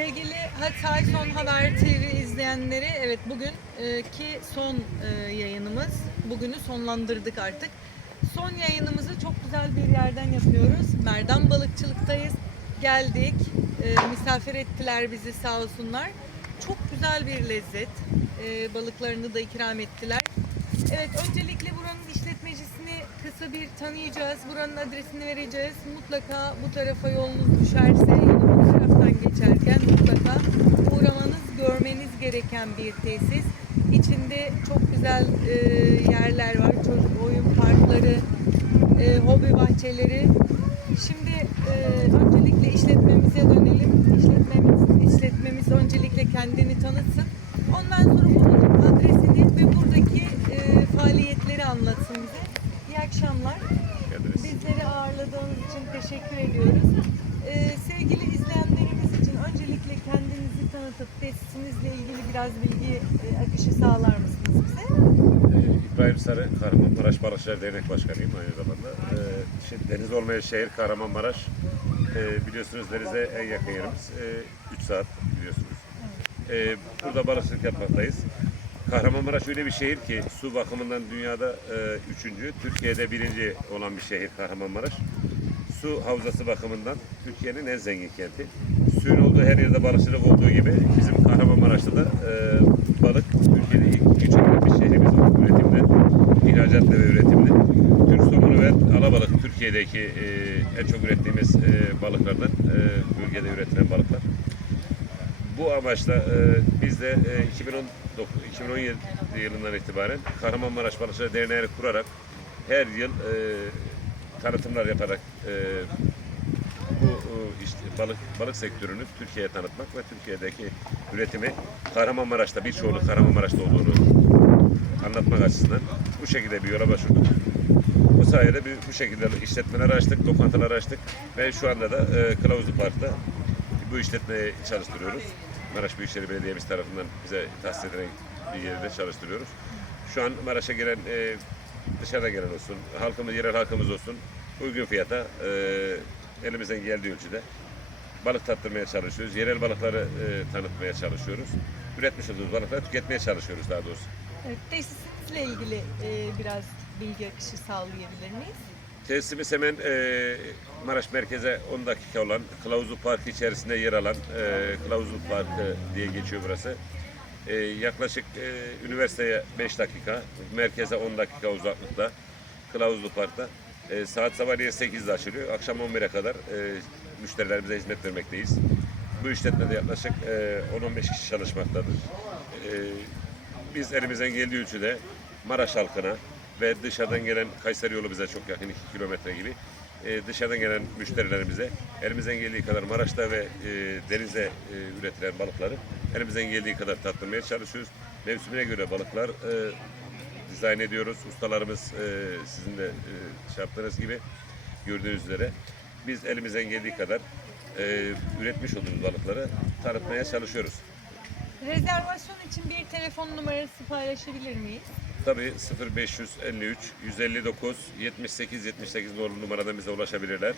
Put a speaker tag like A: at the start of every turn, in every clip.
A: Sevgili Hatay Son Haber TV izleyenleri, evet bugünkü son e, yayınımız. Bugünü sonlandırdık artık. Son yayınımızı çok güzel bir yerden yapıyoruz. Merdan Balıkçılık'tayız. Geldik, e, misafir ettiler bizi sağ olsunlar. Çok güzel bir lezzet. E, Balıklarını da ikram ettiler. Evet, öncelikle buranın işletmecisini kısa bir tanıyacağız. Buranın adresini vereceğiz. Mutlaka bu tarafa yolunuz düşerse bu taraftan geçerken görmeniz gereken bir tesis. İçinde çok güzel e, yerler var. Çocuk oyun parkları, e, hobi bahçeleri. Şimdi e, öncelikle işletmemize dönelim. İşletmemiz, işletmemiz öncelikle kendini tanıtsın. Ondan sonra bunun adresini ve buradaki e, faaliyetleri anlatsın bize. İyi akşamlar. Bizleri ağırladığınız için teşekkür ediyoruz. Biraz bilgi e, akışı sağlar mısınız bize?
B: Ee, İbrahim Sarı, Kahramanmaraş Balıkçılar Dernek Başkanıyım aynı zamanda. Ee, şey, deniz olmayan şehir Kahramanmaraş. Ee, biliyorsunuz denize en yakın yerimiz. 3 saat biliyorsunuz. Ee, burada balıkçılık yapmaktayız. Kahramanmaraş öyle bir şehir ki su bakımından dünyada e, üçüncü, Türkiye'de birinci olan bir şehir Kahramanmaraş. Su havzası bakımından Türkiye'nin en zengin kenti. Suyun olduğu her yerde balıkçılık olduğu gibi bizim Kahramanmaraş'ta da e, balık Türkiye'de ilk üç bir şehrimiz üretimde, ihracat ve üretimde. Türk somunu ve alabalık Türkiye'deki e, en çok ürettiğimiz e, balıklardan, e, bölgede üretilen balıklar. Bu amaçla e, biz de e, 2019, 2017 yılından itibaren Kahramanmaraş Balıkçılar Derneği'ni kurarak her yıl e, tanıtımlar yaparak e, bu e, işte balık balık sektörünü Türkiye'ye tanıtmak ve Türkiye'deki üretimi Kahramanmaraş'ta birçoğunun Kahramanmaraş'ta olduğunu anlatmak açısından bu şekilde bir yola başvurduk. Bu sayede bir, bu şekilde işletmeler açtık, lokantalar açtık ve şu anda da e, Kılavuzlu Park'ta bu işletmeyi çalıştırıyoruz. Maraş Büyükşehir Belediyemiz tarafından bize tahsis edilen bir yerde çalıştırıyoruz. Şu an Maraş'a gelen e, dışarıdan gelen olsun, halkımız, yerel halkımız olsun uygun fiyata e, elimizden geldiği ölçüde balık tattırmaya çalışıyoruz. Yerel balıkları e, tanıtmaya çalışıyoruz. Üretmiş olduğumuz balıkları tüketmeye çalışıyoruz daha doğrusu.
A: Evet, tesisinizle ilgili e, biraz bilgi akışı sağlayabilir miyiz?
B: Tesisimiz hemen e, Maraş merkeze 10 dakika olan Kılavuzlu Parkı içerisinde yer alan e, Kılavuzlu Parkı diye geçiyor burası. E, yaklaşık e, üniversiteye 5 dakika, merkeze 10 dakika uzaklıkta Kılavuzlu Park'ta. E, saat sabahleyin 8'de açılıyor. Akşam 11'e kadar e, müşterilerimize hizmet vermekteyiz. Bu işletmede yaklaşık e, 10-15 kişi çalışmaktadır. E, biz elimizden geldiği ölçüde Maraş halkına ve dışarıdan gelen Kayseri yolu bize çok yakın 2 kilometre gibi e, dışarıdan gelen müşterilerimize elimizden geldiği kadar Maraş'ta ve e, denize e, üretilen balıkları elimizden geldiği kadar tattırmaya çalışıyoruz. Mevsimine göre balıklar e, dizayn ediyoruz. Ustalarımız e, sizin de e, şey yaptığınız gibi gördüğünüz üzere biz elimizden geldiği kadar e, üretmiş olduğumuz balıkları tanıtmaya çalışıyoruz.
A: Rezervasyon için bir telefon numarası paylaşabilir miyiz?
B: Tabii 0553 159 78 78 nolu numaradan bize ulaşabilirler.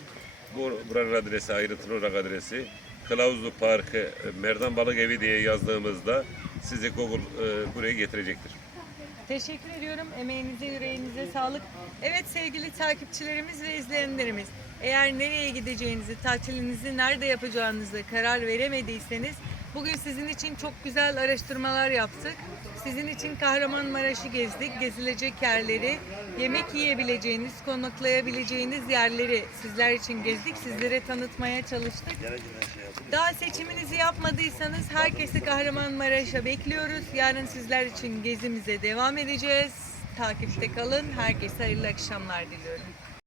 B: Bu buranın adresi ayrıntılı olarak adresi Kılavuzlu Parkı e, Merdan Balık Evi diye yazdığımızda sizi Google e, buraya getirecektir.
A: Teşekkür ediyorum. Emeğinize, yüreğinize sağlık. Evet sevgili takipçilerimiz ve izleyenlerimiz. Eğer nereye gideceğinizi, tatilinizi nerede yapacağınızı karar veremediyseniz bugün sizin için çok güzel araştırmalar yaptık. Sizin için Kahramanmaraş'ı gezdik. Gezilecek yerleri, yemek yiyebileceğiniz, konaklayabileceğiniz yerleri sizler için gezdik. Sizlere tanıtmaya çalıştık. Daha seçiminizi yapmadıysanız herkesi Kahramanmaraş'a bekliyoruz. Yarın sizler için gezimize devam edeceğiz. Takipte kalın. Herkese hayırlı akşamlar diliyorum.